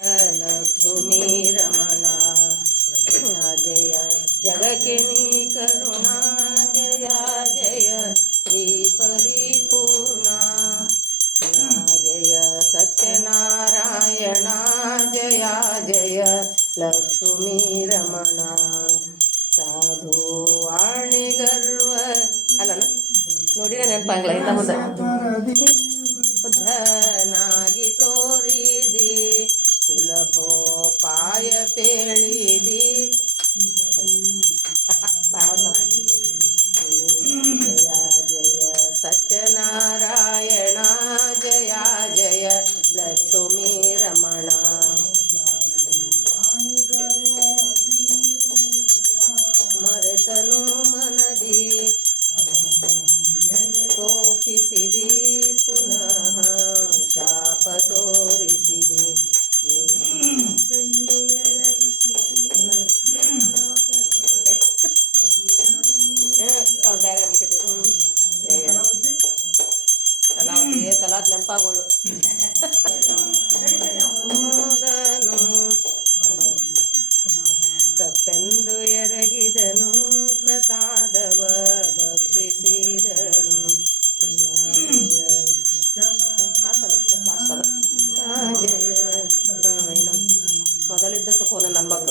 ಲಕ್ಷ್ಮೀ ರಮಣ ಜಯ ಜಗಕ್ಕೆ ನೀ ಕರುಣಾ ಜಯ ಜಯ ಶ್ರೀ ಪರಿಪೂರ್ಣ ಜಯ ಸತ್ಯನಾರಾಯಣ ಜಯ ಜಯ ಲಕ್ಷ್ಮೀ ರಮಣ ಸಾಧು ವಾಣಿ ಗರ್ವ ಅಲ್ಲ ನೋಡಿ ನೆನಪಾಗಲ್ಲ ಇಂದ ಮುಂದೆ ಸತ್ಯನಾರಾಯಣ ಪಪ್ಪಗಳು ಓದನು ತಪ್ಪೆಂದು ಎರಗಿದನು ಪ್ರಸಾದವ ಭಕ್ಷಿಸಿದನು. ಏನು ಮೊದಲಿದ್ದ ಸುಖೋನ ನನ್ನ ಮಗ.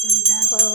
就在回我